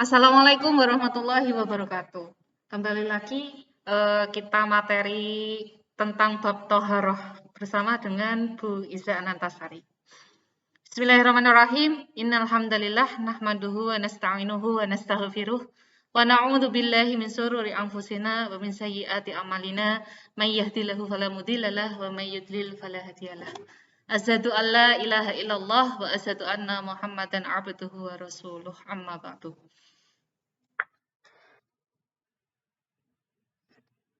Assalamualaikum warahmatullahi wabarakatuh. Kembali lagi kita materi tentang bab Toharoh bersama dengan Bu Iza Anantasari. Bismillahirrahmanirrahim. Innal hamdalillah nahmaduhu wa nasta'inuhu wa nastaghfiruh wa na'udzu billahi min sururi anfusina wa min sayyiati a'malina may yahdihillahu fala mudhillalah wa may yudlil fala hadiyalah. Asyhadu an la ilaha illallah wa asyhadu anna Muhammadan abduhu wa rasuluh. Amma ba'du.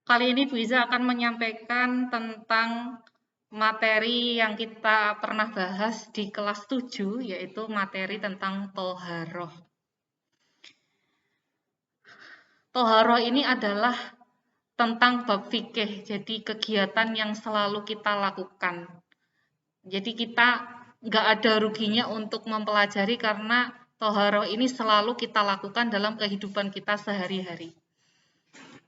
Kali ini Bu Iza akan menyampaikan tentang materi yang kita pernah bahas di kelas 7, yaitu materi tentang Toharoh. Toharoh ini adalah tentang bab fikih, jadi kegiatan yang selalu kita lakukan. Jadi kita nggak ada ruginya untuk mempelajari karena Toharoh ini selalu kita lakukan dalam kehidupan kita sehari-hari.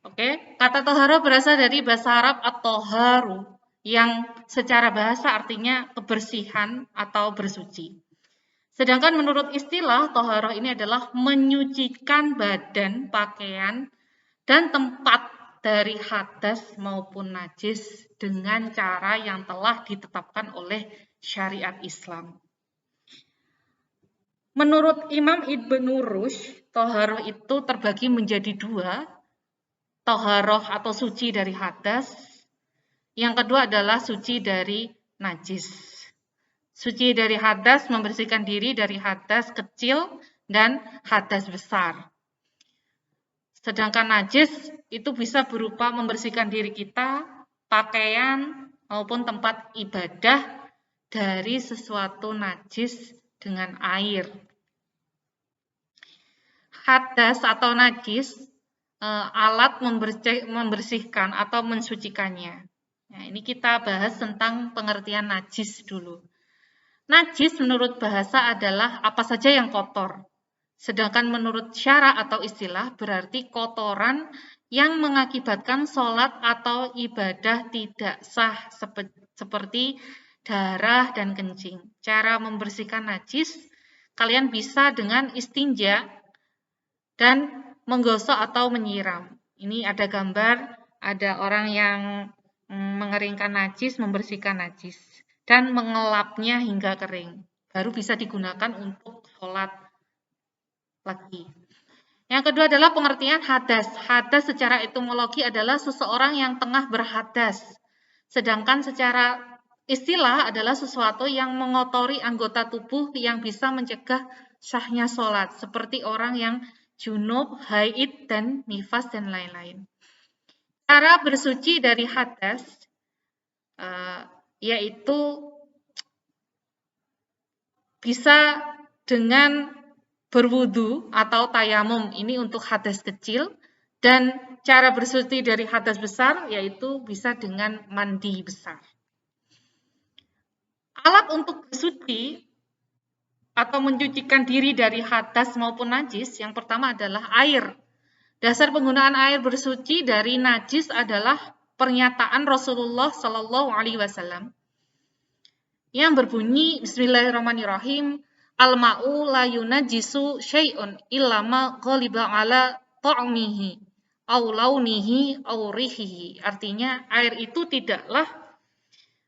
Oke, kata toharo berasal dari bahasa Arab at-toharu yang secara bahasa artinya kebersihan atau bersuci. Sedangkan menurut istilah toharo ini adalah menyucikan badan, pakaian, dan tempat dari hadas maupun najis dengan cara yang telah ditetapkan oleh syariat Islam. Menurut Imam Ibnu Rushd, toharo itu terbagi menjadi dua, toharoh atau suci dari hadas. Yang kedua adalah suci dari najis. Suci dari hadas membersihkan diri dari hadas kecil dan hadas besar. Sedangkan najis itu bisa berupa membersihkan diri kita, pakaian, maupun tempat ibadah dari sesuatu najis dengan air. Hadas atau najis alat membersihkan atau mensucikannya. Nah, ini kita bahas tentang pengertian najis dulu. Najis menurut bahasa adalah apa saja yang kotor. Sedangkan menurut syara atau istilah berarti kotoran yang mengakibatkan sholat atau ibadah tidak sah seperti darah dan kencing. Cara membersihkan najis, kalian bisa dengan istinja dan menggosok atau menyiram. Ini ada gambar, ada orang yang mengeringkan najis, membersihkan najis, dan mengelapnya hingga kering. Baru bisa digunakan untuk sholat lagi. Yang kedua adalah pengertian hadas. Hadas secara etimologi adalah seseorang yang tengah berhadas. Sedangkan secara istilah adalah sesuatu yang mengotori anggota tubuh yang bisa mencegah sahnya sholat. Seperti orang yang junub, haid, dan nifas, dan lain-lain. Cara bersuci dari hadas yaitu bisa dengan berwudu atau tayamum, ini untuk hadas kecil, dan cara bersuci dari hadas besar yaitu bisa dengan mandi besar. Alat untuk bersuci atau mencucikan diri dari hadas maupun najis, yang pertama adalah air. Dasar penggunaan air bersuci dari najis adalah pernyataan Rasulullah Shallallahu Alaihi Wasallam yang berbunyi Bismillahirrahmanirrahim, al-ma'u la yunajisu syai'un illa ma ghaliba ala ta'mihi au launihi au rihihi. Artinya air itu tidaklah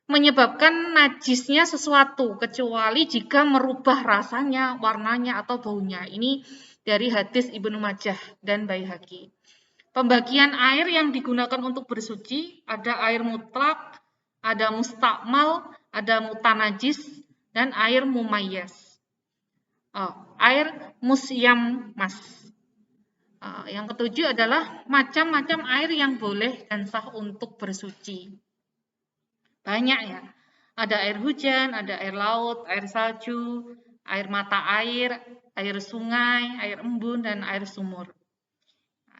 menyebabkan najisnya sesuatu kecuali jika merubah rasanya, warnanya atau baunya. Ini dari hadis Ibnu Majah dan Baihaqi. Pembagian air yang digunakan untuk bersuci ada air mutlak, ada mustakmal, ada mutanajis, dan air mumayyaz. Air musyammas. Yang ketujuh adalah macam-macam air yang boleh dan sah untuk bersuci. Banyak ya. Ada air hujan, ada air laut, air salju, air mata air sungai, air embun, dan air sumur.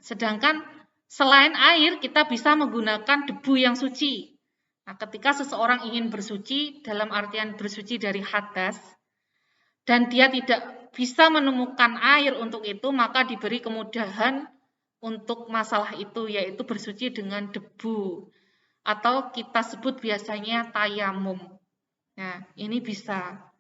Sedangkan selain air, kita bisa menggunakan debu yang suci. Nah, ketika seseorang ingin bersuci, dalam artian bersuci dari hadas, dan dia tidak bisa menemukan air untuk itu, maka diberi kemudahan untuk masalah itu, yaitu bersuci dengan debu. Atau kita sebut biasanya tayamum. Nah, ini bisa.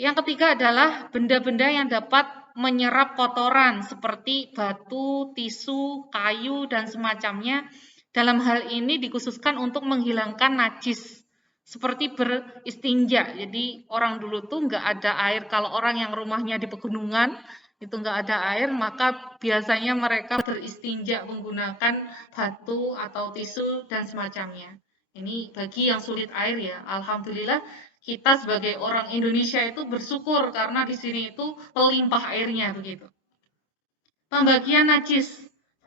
Yang ketiga adalah benda-benda yang dapat menyerap kotoran seperti batu, tisu, kayu, dan semacamnya. Dalam hal ini dikhususkan untuk menghilangkan najis, seperti beristinja. Jadi orang dulu tuh nggak ada air. Kalau orang yang rumahnya di pegunungan, itu nggak ada air, maka biasanya mereka beristinja menggunakan batu atau tisu dan semacamnya. Ini bagi yang sulit air ya, alhamdulillah kita sebagai orang Indonesia itu bersyukur karena di sini itu pelimpah airnya begitu. Pembagian najis.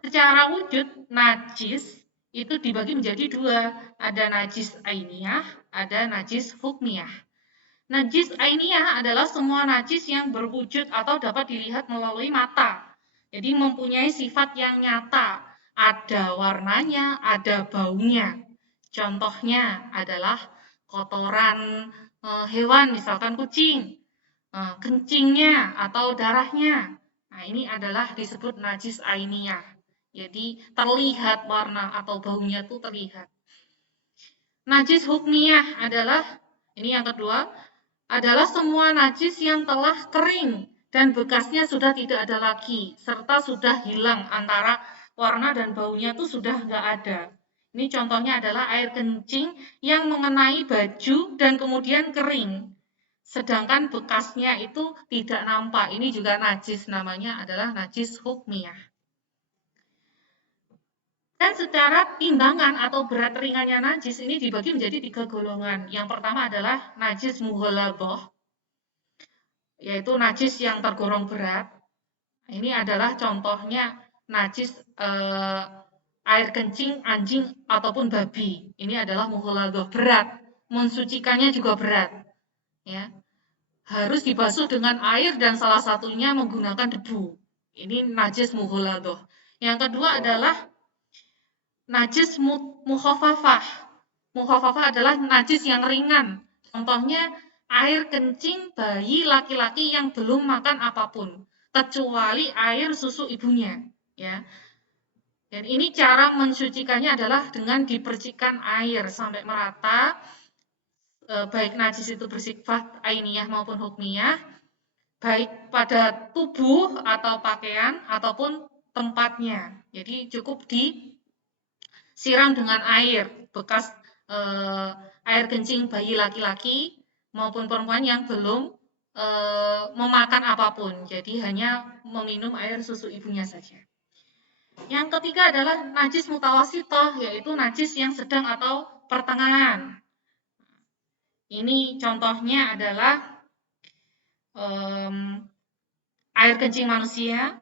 Secara wujud, najis itu dibagi menjadi dua. Ada najis ainiyah, ada najis hukmiyah. Najis ainiyah adalah semua najis yang berwujud atau dapat dilihat melalui mata. Jadi mempunyai sifat yang nyata. Ada warnanya, ada baunya. Contohnya adalah kotoran hewan, misalkan kucing, kencingnya atau darahnya. Nah, ini adalah disebut najis ainiyah. Jadi terlihat warna atau baunya itu terlihat. Najis hukmiyah adalah, ini yang kedua, adalah semua najis yang telah kering dan bekasnya sudah tidak ada lagi, serta sudah hilang antara warna dan baunya itu sudah nggak ada. Ini contohnya adalah air kencing yang mengenai baju dan kemudian kering. Sedangkan bekasnya itu tidak nampak. Ini juga najis, namanya adalah najis hukmiyah. Dan secara timbangan atau berat ringannya najis ini dibagi menjadi 3 golongan. Yang pertama adalah najis mughalladzah, yaitu najis yang tergolong berat. Ini adalah contohnya najis air kencing, anjing, ataupun babi. Ini adalah mughalladzah, berat. Mensucikannya juga berat. Ya. Harus dibasuh dengan air dan salah satunya menggunakan debu. Ini najis mughalladzah. Yang kedua adalah najis mukhafafah. Mukhafafah adalah najis yang ringan. Contohnya air kencing bayi laki-laki yang belum makan apapun, kecuali air susu ibunya. Ya. Dan ini cara mensucikannya adalah dengan dipercikan air sampai merata, baik najis itu bersifat ainiyah maupun hukmiyah, baik pada tubuh atau pakaian ataupun tempatnya. Jadi cukup disiram dengan air, bekas air kencing bayi laki-laki maupun perempuan yang belum memakan apapun. Jadi hanya meminum air susu ibunya saja. Yang ketiga adalah najis mutawasithah, yaitu najis yang sedang atau pertengahan. Ini contohnya adalah air kencing manusia,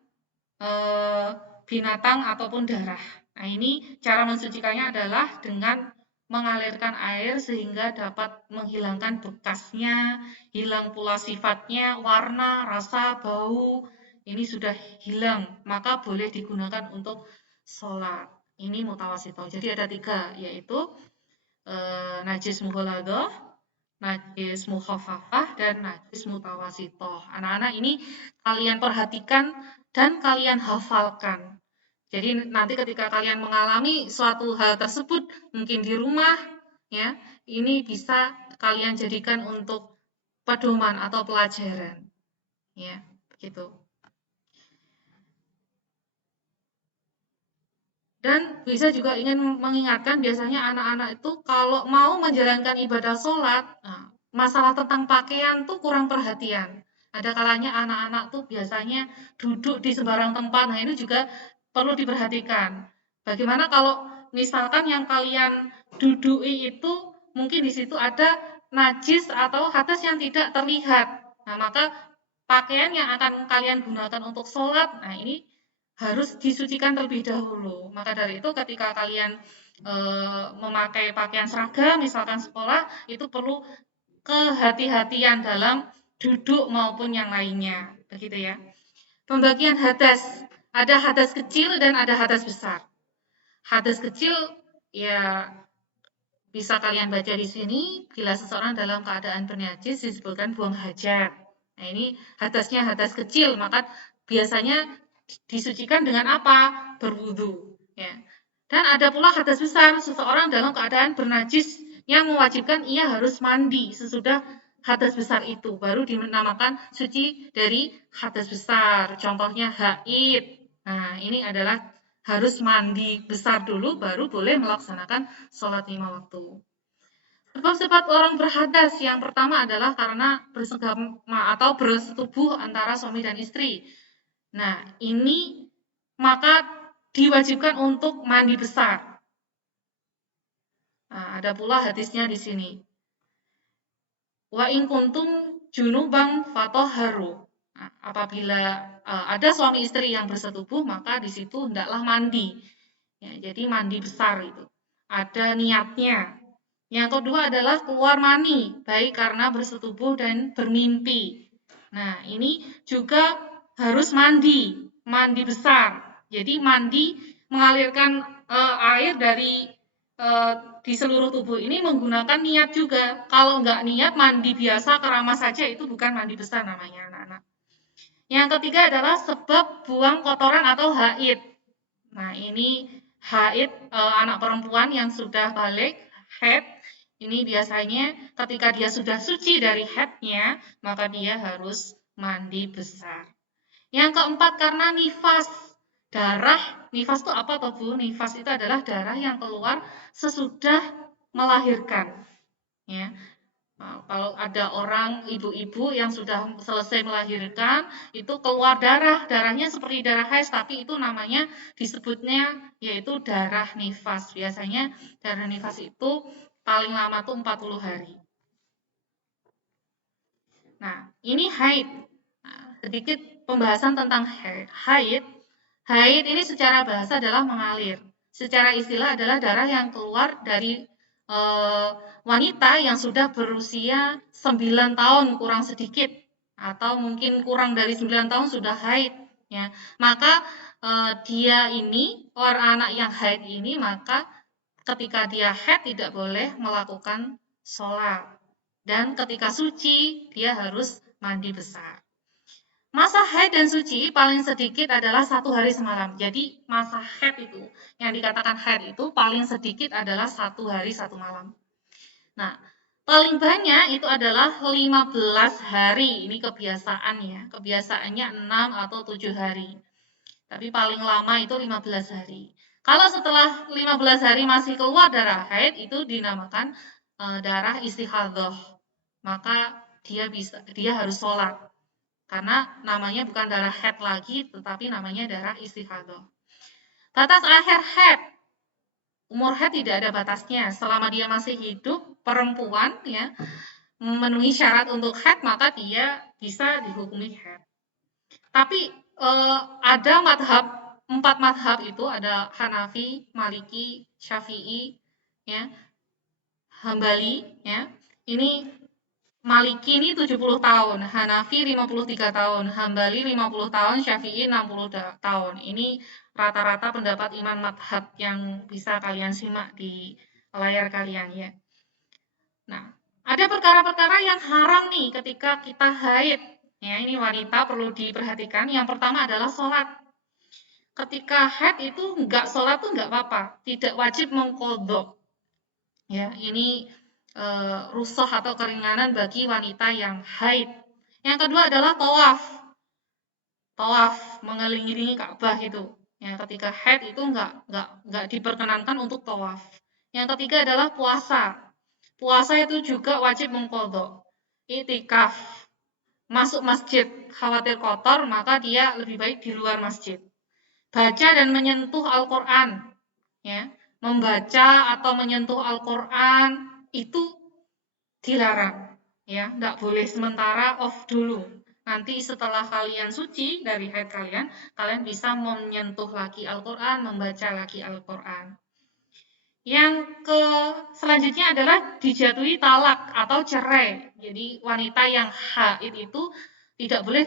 binatang ataupun darah. Nah, ini cara mensucikannya adalah dengan mengalirkan air sehingga dapat menghilangkan bekasnya, hilang pula sifatnya, warna, rasa, bau, ini sudah hilang, maka boleh digunakan untuk sholat. Ini mutawasithah. Jadi ada 3, yaitu najis mughalladzah, najis mukhafafah, dan najis mutawasithah. Anak-anak ini kalian perhatikan dan kalian hafalkan. Jadi nanti ketika kalian mengalami suatu hal tersebut, mungkin di rumah, ya, ini bisa kalian jadikan untuk pedoman atau pelajaran. Ya, begitu. Dan bisa juga ingin mengingatkan biasanya anak-anak itu kalau mau menjalankan ibadah sholat, nah, masalah tentang pakaian tuh kurang perhatian. Ada kalanya anak-anak tuh biasanya duduk di sembarang tempat, nah ini juga perlu diperhatikan. Bagaimana kalau misalkan yang kalian dudui itu mungkin di situ ada najis atau hadas yang tidak terlihat. Nah, maka pakaian yang akan kalian gunakan untuk sholat, nah ini harus disucikan terlebih dahulu. Maka dari itu ketika kalian memakai pakaian seragam, misalkan sekolah, itu perlu kehati-hatian dalam duduk maupun yang lainnya. Begitu ya. Pembagian hadas. Ada hadas kecil dan ada hadas besar. Hadas kecil ya bisa kalian baca di sini, bila seseorang dalam keadaan bernajis disebutkan buang hajat. Nah, ini hadasnya hadas kecil, maka biasanya disucikan dengan apa? Berwudu. Ya. Dan ada pula hadas besar, seseorang dalam keadaan bernajis yang mewajibkan ia harus mandi sesudah hadas besar itu, baru dinamakan suci dari hadas besar. Contohnya haid. Nah, ini adalah harus mandi besar dulu, baru boleh melaksanakan sholat 5 waktu. Sebab-sebab orang berhadas yang pertama adalah karena bersenggama atau bersetubuh antara suami dan istri. Nah, ini maka diwajibkan untuk mandi besar. Nah, ada pula hadisnya di sini. Wa in kuntum junuban fatahharu. Nah, apabila ada suami istri yang bersetubuh, maka di situ hendaklah mandi. Ya, jadi mandi besar itu. Ada niatnya. Yang kedua adalah keluar mani, baik karena bersetubuh dan bermimpi. Nah, ini juga harus mandi, mandi besar. Jadi mandi mengalirkan air dari di seluruh tubuh ini menggunakan niat juga. Kalau nggak niat, mandi biasa keramas saja itu bukan mandi besar namanya, anak-anak. Yang ketiga adalah sebab buang kotoran atau haid. Nah, ini haid anak perempuan yang sudah balik, haid, ini biasanya ketika dia sudah suci dari haidnya, maka dia harus mandi besar. Yang keempat karena nifas. Darah, nifas itu apa toh Bu? Nifas itu adalah darah yang keluar sesudah melahirkan. Ya. Nah, kalau ada orang ibu-ibu yang sudah selesai melahirkan, itu keluar darah, darahnya seperti darah haid, tapi itu namanya disebutnya yaitu darah nifas. Biasanya darah nifas itu paling lama tuh 40 hari. Nah, ini haid. Nah, sedikit pembahasan tentang haid. Haid ini secara bahasa adalah mengalir. Secara istilah adalah darah yang keluar dari wanita yang sudah berusia 9 tahun kurang sedikit atau mungkin kurang dari 9 tahun sudah haid ya. Maka dia ini orang anak yang haid ini maka ketika dia haid tidak boleh melakukan sholat dan ketika suci dia harus mandi besar. Masa haid dan suci paling sedikit adalah 1 hari semalam. Jadi masa haid itu, yang dikatakan haid itu paling sedikit adalah 1 hari 1 malam. Nah, paling banyak itu adalah 15 hari. Ini kebiasaan ya. Kebiasaannya 6 atau 7 hari. Tapi paling lama itu 15 hari. Kalau setelah 15 hari masih keluar darah haid, itu dinamakan darah istihadhah. Maka dia harus sholat. Karena namanya bukan darah haid lagi, tetapi namanya darah istihadhah. Batas akhir haid. Umur haid tidak ada batasnya. Selama dia masih hidup, perempuan ya memenuhi syarat untuk haid, maka dia bisa dihukumi haid. Tapi ada madhab, 4 madhab itu ada Hanafi, Maliki, Syafi'i, ya, Hambali, ya. Ini Maliki ini 70 tahun, Hanafi 53 tahun, Hambali 50 tahun, Syafi'i 60 tahun. Ini rata-rata pendapat imam madhab yang bisa kalian simak di layar kalian ya. Nah, ada perkara-perkara yang haram nih ketika kita haid. Ya, ini wanita perlu diperhatikan. Yang pertama adalah sholat. Ketika haid itu enggak sholat tuh enggak apa-apa, tidak wajib mengqadha. Ya, ini rukhsah atau keringanan bagi wanita yang haid. Yang kedua adalah tawaf. Tawaf mengelilingi Ka'bah itu. Ya, ketika haid itu enggak diperkenankan untuk tawaf. Yang ketiga adalah puasa. Puasa itu juga wajib mengqadha. Iktikaf. Masuk masjid khawatir kotor, maka dia lebih baik di luar masjid. Baca dan menyentuh Al-Qur'an. Ya, membaca atau menyentuh Al-Qur'an itu dilarang, ya, tidak boleh sementara off dulu. Nanti setelah kalian suci dari haid kalian, kalian bisa menyentuh lagi Al-Qur'an, membaca lagi Al-Qur'an. Yang selanjutnya adalah dijatuhi talak atau cerai. Jadi wanita yang haid itu tidak boleh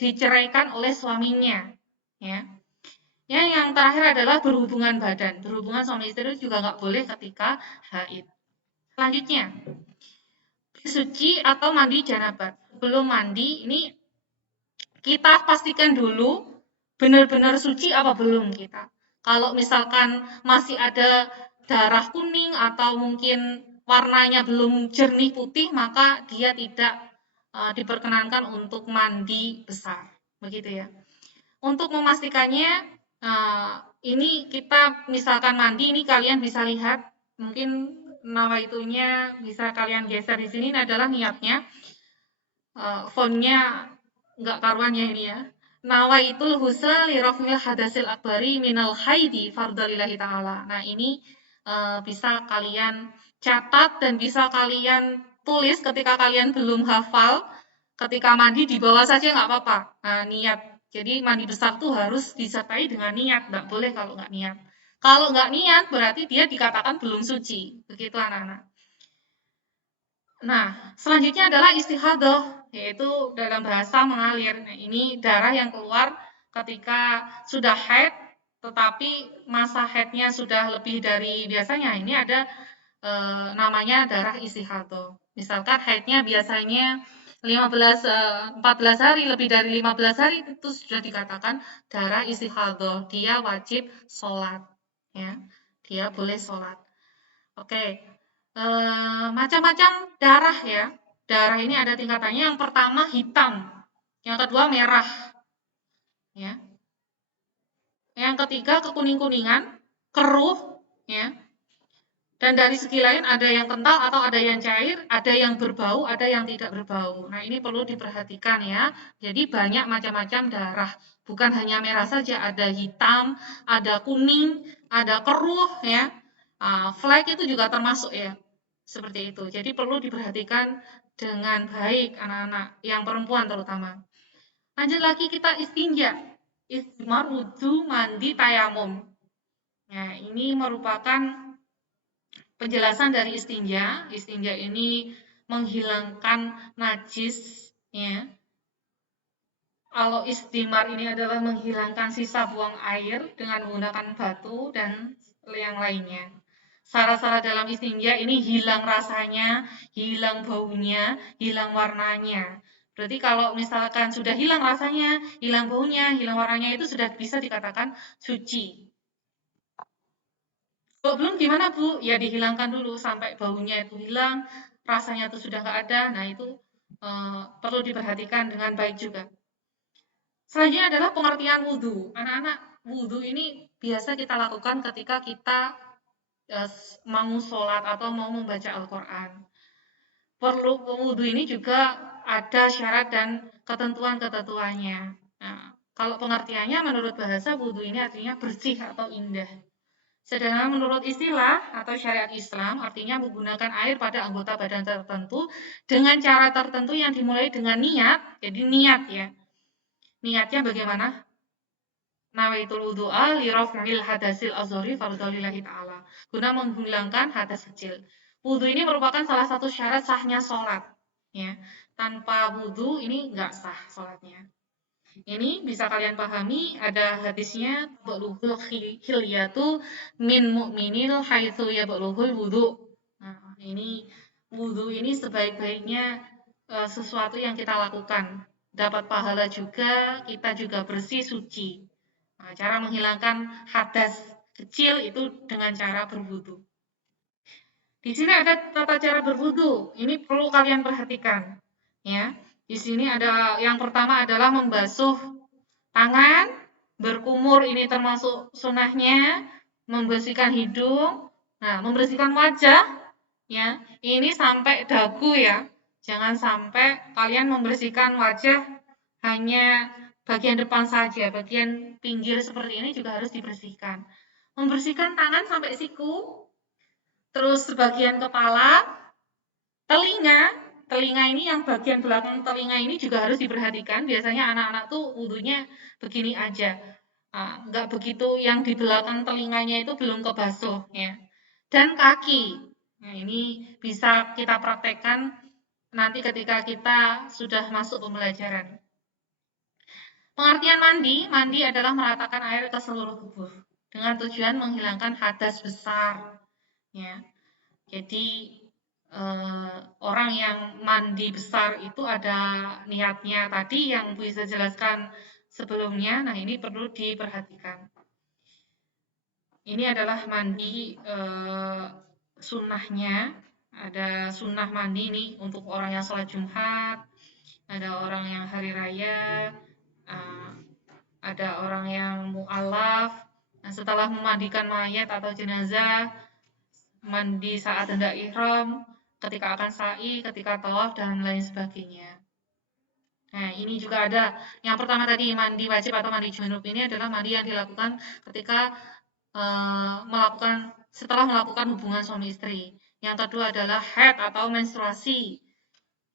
diceraikan oleh suaminya, ya. Yang terakhir adalah berhubungan badan. Berhubungan suami istri juga nggak boleh ketika haid. Selanjutnya, suci atau mandi janabat. Belum mandi, ini kita pastikan dulu benar-benar suci apa belum kita. Kalau misalkan masih ada darah kuning atau mungkin warnanya belum jernih putih, maka dia tidak diperkenankan untuk mandi besar. Begitu ya. Untuk memastikannya, ini kita misalkan mandi, ini kalian bisa lihat, mungkin nawaitunya bisa kalian geser di sini. Ini adalah niatnya. Fontnya nggak karuan ya ini ya. Nawaitul husla li raf'il hadasil akbari minal haidi fardalillahi ta'ala. Nah, ini bisa kalian catat dan bisa kalian tulis ketika kalian belum hafal. Ketika mandi di bawah saja nggak apa-apa. Nah, niat. Jadi mandi besar tuh harus disertai dengan niat, nggak boleh kalau nggak niat. Kalau nggak niat berarti dia dikatakan belum suci. Begitu anak-anak. Nah, selanjutnya adalah istihadah, yaitu dalam bahasa mengalir. Nah, ini darah yang keluar ketika sudah haid, tetapi masa haidnya sudah lebih dari biasanya. Ini ada namanya darah istihadah. Misalkan haidnya biasanya 14 hari, lebih dari 15 hari, itu sudah dikatakan darah istihadah. Dia wajib sholat. Ya, dia boleh sholat. Oke, macam-macam darah ya. Darah ini ada tingkatannya. Yang pertama hitam, yang kedua merah, ya. Yang ketiga kekuning-kuningan, keruh, ya. Dan dari segi lain ada yang kental atau ada yang cair, ada yang berbau, ada yang tidak berbau. Nah, ini perlu diperhatikan ya. Jadi banyak macam-macam darah. Bukan hanya merah saja, ada hitam, ada kuning, ada keruh ya. Flek itu juga termasuk ya. Seperti itu. Jadi perlu diperhatikan dengan baik anak-anak, yang perempuan terutama. Lanjut lagi kita istinja. Istimar, wudhu, mandi, tayamum. Nah, ini merupakan penjelasan dari istinja. Istinja ini menghilangkan najis ya. Kalau istimar ini adalah menghilangkan sisa buang air dengan menggunakan batu dan yang lainnya. Syarat-syarat dalam istinja ini hilang rasanya, hilang baunya, hilang warnanya. Berarti kalau misalkan sudah hilang rasanya, hilang baunya, hilang warnanya, itu sudah bisa dikatakan suci. Kalau belum gimana Bu? Ya dihilangkan dulu sampai baunya itu hilang, rasanya itu sudah nggak ada. Nah itu perlu diperhatikan dengan baik juga. Selanjutnya adalah pengertian wudhu. Anak-anak, wudhu ini biasa kita lakukan ketika kita mau sholat atau mau membaca Al-Quran. Perlu wudhu ini juga ada syarat dan ketentuan-ketentuannya. Nah, kalau pengertiannya menurut bahasa wudhu ini artinya bersih atau indah. Sedangkan menurut istilah atau syariat Islam artinya menggunakan air pada anggota badan tertentu dengan cara tertentu yang dimulai dengan niat. Jadi niat ya. Niatnya bagaimana? Nawaitul wudu'a li raf'il hadasil azhari fardhalillahi ta'ala. Guna menghilangkan hadas kecil. Wudhu ini merupakan salah satu syarat sahnya sholat. Ya. Tanpa wudhu ini enggak sah sholatnya. Ini bisa kalian pahami, ada hadisnya, ba'luhul hilyatu min mu'minil haitsu yab'luhul wudhu. Nah, ini wudhu ini sebaik-baiknya sesuatu yang kita lakukan. Dapat pahala juga, kita juga bersih, suci. Nah, cara menghilangkan hadas kecil itu dengan cara berwudu. Di sini ada tata cara berwudu. Ini perlu kalian perhatikan. Ya, di sini ada yang pertama adalah membasuh tangan, berkumur ini termasuk sunnahnya, membersihkan hidung, nah membersihkan wajah, ya ini sampai dagu ya. Jangan sampai kalian membersihkan wajah hanya bagian depan saja, bagian pinggir seperti ini juga harus dibersihkan. Membersihkan tangan sampai siku, terus sebagian kepala, telinga ini yang bagian belakang telinga ini juga harus diperhatikan. Biasanya anak-anak tuh wudhunya begini aja, nggak begitu yang di belakang telinganya itu belum kebasuh ya. Dan kaki, nah ini bisa kita praktekkan nanti ketika kita sudah masuk pembelajaran. Pengertian mandi, mandi adalah meratakan air ke seluruh tubuh dengan tujuan menghilangkan hadas besar. Ya, jadi orang yang mandi besar itu ada niatnya tadi yang bisa jelaskan sebelumnya. Nah ini perlu diperhatikan. Ini adalah mandi sunnahnya. Ada sunnah mandi nih untuk orang yang sholat Jumat, ada orang yang hari raya, uh, ada orang yang mu'alaf. Nah, setelah memandikan mayat atau jenazah, mandi saat hendak ihram, ketika akan sa'i, ketika tawaf, dan lain sebagainya. Nah, ini juga ada. Yang pertama tadi, mandi wajib atau mandi junub ini adalah mandi yang dilakukan ketika setelah melakukan hubungan suami istri. Yang kedua adalah haid atau menstruasi,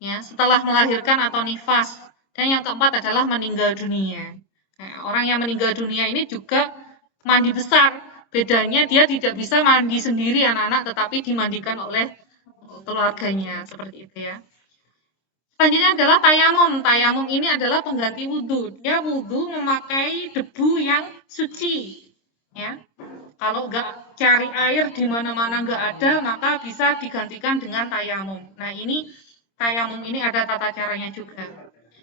ya, setelah melahirkan atau nifas. Dan yang keempat adalah meninggal dunia. Nah, orang yang meninggal dunia ini juga mandi besar. Bedanya dia tidak bisa mandi sendiri anak-anak, tetapi dimandikan oleh keluarganya, seperti itu ya. Selanjutnya adalah tayamum. Tayamum ini adalah pengganti wudhu. Dia wudhu memakai debu yang suci. Ya, kalau nggak cari air di mana-mana nggak ada, maka bisa digantikan dengan tayamum. Nah, ini tayamum ini ada tata caranya juga.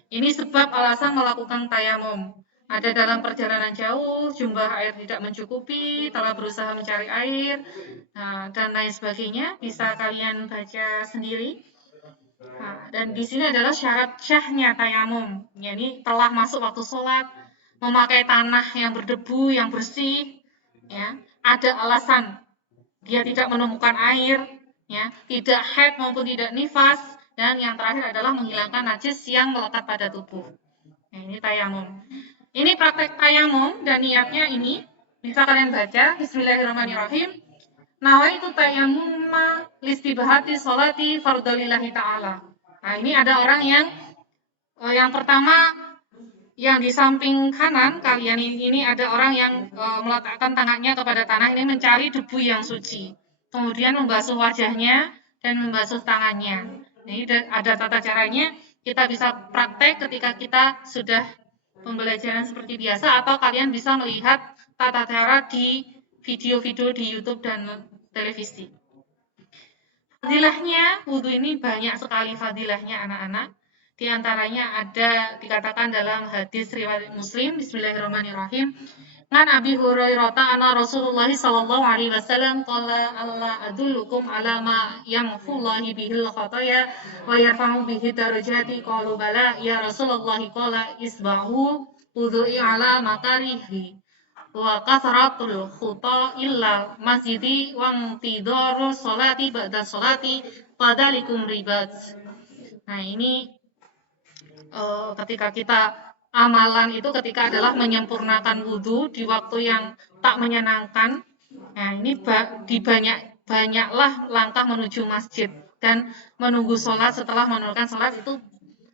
Ini sebab alasan melakukan tayamum. Ada dalam perjalanan jauh, jumlah air tidak mencukupi, telah berusaha mencari air, nah, dan lain sebagainya. Bisa kalian baca sendiri. Nah, dan di sini adalah syarat syahnya tayamum. Ya, ini telah masuk waktu sholat, memakai tanah yang berdebu, yang bersih, ya. Ada alasan dia tidak menemukan air, ya, tidak haid maupun tidak nifas, dan yang terakhir adalah menghilangkan najis yang melekat pada tubuh. Nah, ini tayamum. Ini praktek tayamum dan niatnya ini bisa kalian baca. Bismillahirrahmanirrahim. Nawaitu tayammuma listibahati sholati fardolillahi ta'ala. Nah, ini ada orang yang pertama, yang di samping kanan kalian ini ada orang yang meletakkan tangannya kepada tanah ini mencari debu yang suci. Kemudian membasuh wajahnya dan membasuh tangannya. Ini ada tata caranya. Kita bisa praktek ketika kita sudah pembelajaran seperti biasa, atau kalian bisa melihat tata cara di video-video di YouTube dan televisi. Fadilahnya, wudhu ini banyak sekali fadilahnya anak-anak. Di antaranya ada dikatakan dalam hadis riwayat Muslim. Bismillahirrahmanirrahim. An Abi Hurairah anna Rasulullah sallallahu alaihi wasallam qala alla adullukum ala ma yamhullahi bihil khataya wa yarfa'u bihi darajati qalu bala ya Rasulullah qala isbahu wudhu'i ala makarihi wa kasratul khuta illa masjidi wa tidaru sholati ba'da sholati fadalikum ribat. Nah, ini ketika kita amalan itu ketika adalah menyempurnakan wudhu di waktu yang tak menyenangkan. Nah, ini banyaklah langkah menuju masjid dan menunggu sholat. Setelah menunaikan sholat itu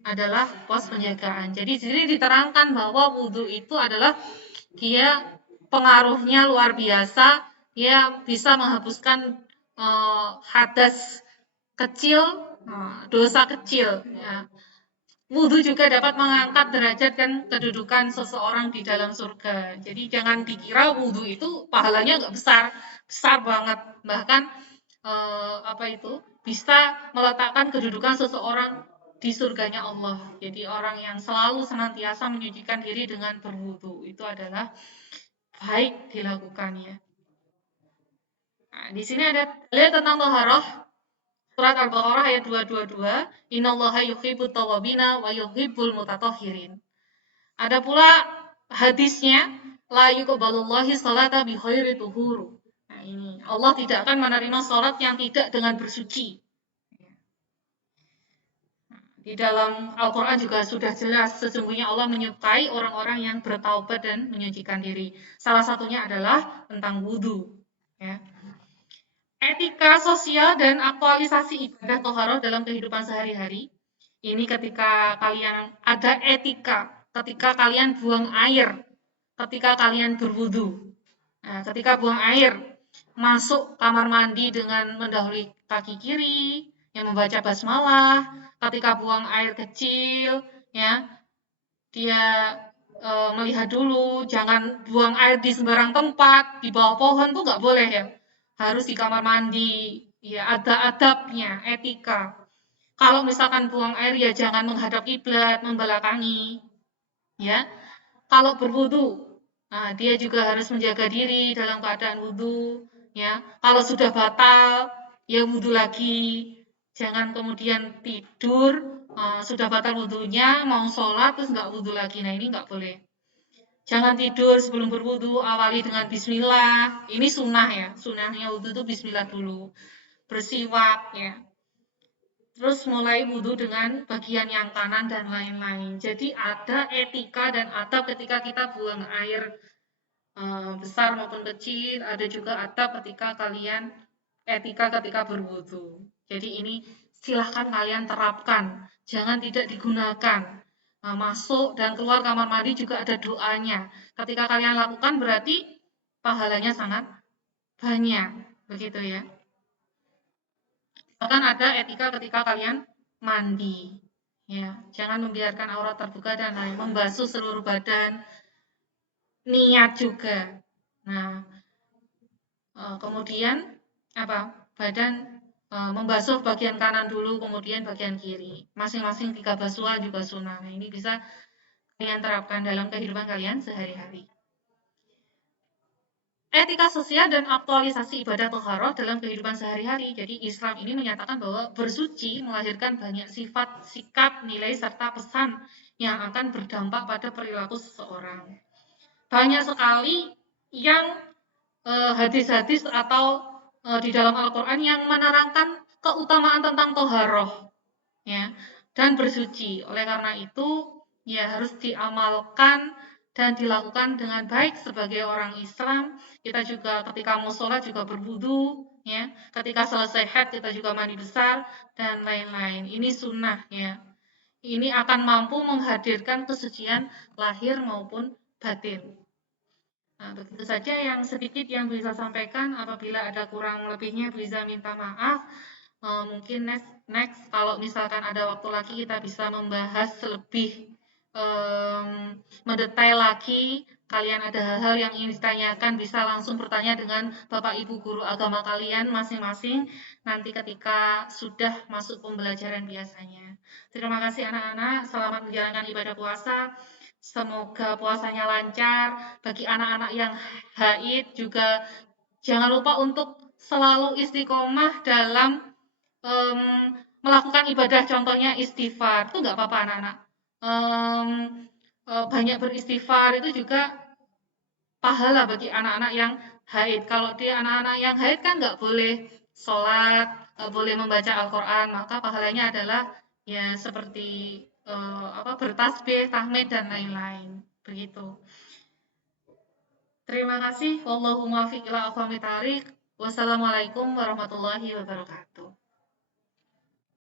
adalah pos penjagaan. Jadi diterangkan bahwa wudhu itu adalah dia pengaruhnya luar biasa. Dia bisa menghapuskan hadas kecil, dosa kecil, ya. Wudhu juga dapat mengangkat derajat dan kedudukan seseorang di dalam surga. Jadi jangan dikira wudhu itu pahalanya nggak besar, besar banget. Bahkan bisa meletakkan kedudukan seseorang di surganya Allah. Jadi orang yang selalu senantiasa menyucikan diri dengan berwudhu itu adalah baik dilakukannya. Nah, di sini ada dalil tentang taharah. Surat Al-Baqarah ayat 222, Innallaha yuhibbut tawwabina wa yuhibbul mutatahhirin. Ada pula hadisnya, la yuqbalullahi salata bi khairi tuhur. Nah, ini Allah tidak akan menerima salat yang tidak dengan bersuci. Di dalam Al-Qur'an juga sudah jelas sesungguhnya Allah menyukai orang-orang yang bertaubat dan menyucikan diri. Salah satunya adalah tentang wudu, ya. Etika sosial dan aktualisasi ibadah toharoh dalam kehidupan sehari-hari. Ini ketika kalian ada etika, ketika kalian buang air, ketika kalian berwudu. Nah, ketika buang air, masuk kamar mandi dengan mendahului kaki kiri, yang membaca basmalah. Ketika buang air kecil, ya, dia melihat dulu, jangan buang air di sembarang tempat, di bawah pohon tuh nggak boleh ya. Harus di kamar mandi, ya ada adabnya, etika. Kalau misalkan buang air ya jangan menghadap kiblat, membelakangi, ya. Kalau berwudu, nah dia juga harus menjaga diri dalam keadaan wudu, ya. Kalau sudah batal, ya wudhu lagi. Jangan kemudian tidur, sudah batal wudhunya, mau sholat terus nggak wudhu lagi. Nah ini nggak boleh. Jangan tidur sebelum berwudhu, awali dengan bismillah. Ini sunnah ya, sunnahnya wudhu itu bismillah dulu. Bersiwak ya. Terus mulai wudhu dengan bagian yang kanan dan lain-lain. Jadi ada etika dan adab ketika kita buang air besar maupun kecil. Ada juga adab ketika kalian etika ketika berwudhu. Jadi ini silahkan kalian terapkan. Jangan tidak digunakan. Masuk dan keluar kamar mandi juga ada doanya. Ketika kalian lakukan berarti pahalanya sangat banyak. Begitu ya. Bahkan ada etika ketika kalian mandi. Ya, jangan membiarkan aurat terbuka dan lain membasuh seluruh badan. Niat juga. Nah, kemudian apa? Badan membasuh bagian kanan dulu, kemudian bagian kiri. Masing-masing 3 basuhan juga sunnah. Nah, ini bisa kalian terapkan dalam kehidupan kalian sehari-hari. Etika sosial dan aktualisasi ibadah toharoh dalam kehidupan sehari-hari. Jadi Islam ini menyatakan bahwa bersuci melahirkan banyak sifat, sikap, nilai, serta pesan yang akan berdampak pada perilaku seseorang. Banyak sekali yang hadis-hadis atau di dalam Al-Quran yang menerangkan keutamaan tentang toharoh ya, dan bersuci. Oleh karena itu, ya harus diamalkan dan dilakukan dengan baik sebagai orang Islam. Kita juga ketika mau sholat juga berwudu, ya. Ketika selesai haid kita juga mandi besar dan lain-lain. Ini sunnah ya. Ini akan mampu menghadirkan kesucian lahir maupun batin. Nah, begitu saja yang sedikit yang bisa sampaikan. Apabila ada kurang lebihnya bisa minta maaf. Mungkin next kalau misalkan ada waktu lagi kita bisa membahas lebih mendetail lagi. Kalian ada hal-hal yang ingin ditanyakan bisa langsung bertanya dengan Bapak Ibu guru agama kalian masing-masing nanti ketika sudah masuk pembelajaran biasanya. Terima kasih anak-anak, selamat menjalankan ibadah puasa. Semoga puasanya lancar. Bagi anak-anak yang haid juga jangan lupa untuk selalu istiqomah dalam melakukan ibadah, contohnya istighfar. Itu nggak apa-apa anak-anak. Banyak beristighfar itu juga pahala bagi anak-anak yang haid. Kalau dia anak-anak yang haid kan nggak boleh sholat, nggak boleh membaca Al-Quran, maka pahalanya adalah ya seperti bertasbih, tahmid dan lain-lain. Begitu. Terima kasih. Wallahumma fiq ila aqwamit thariq. Wassalamualaikum warahmatullahi wabarakatuh.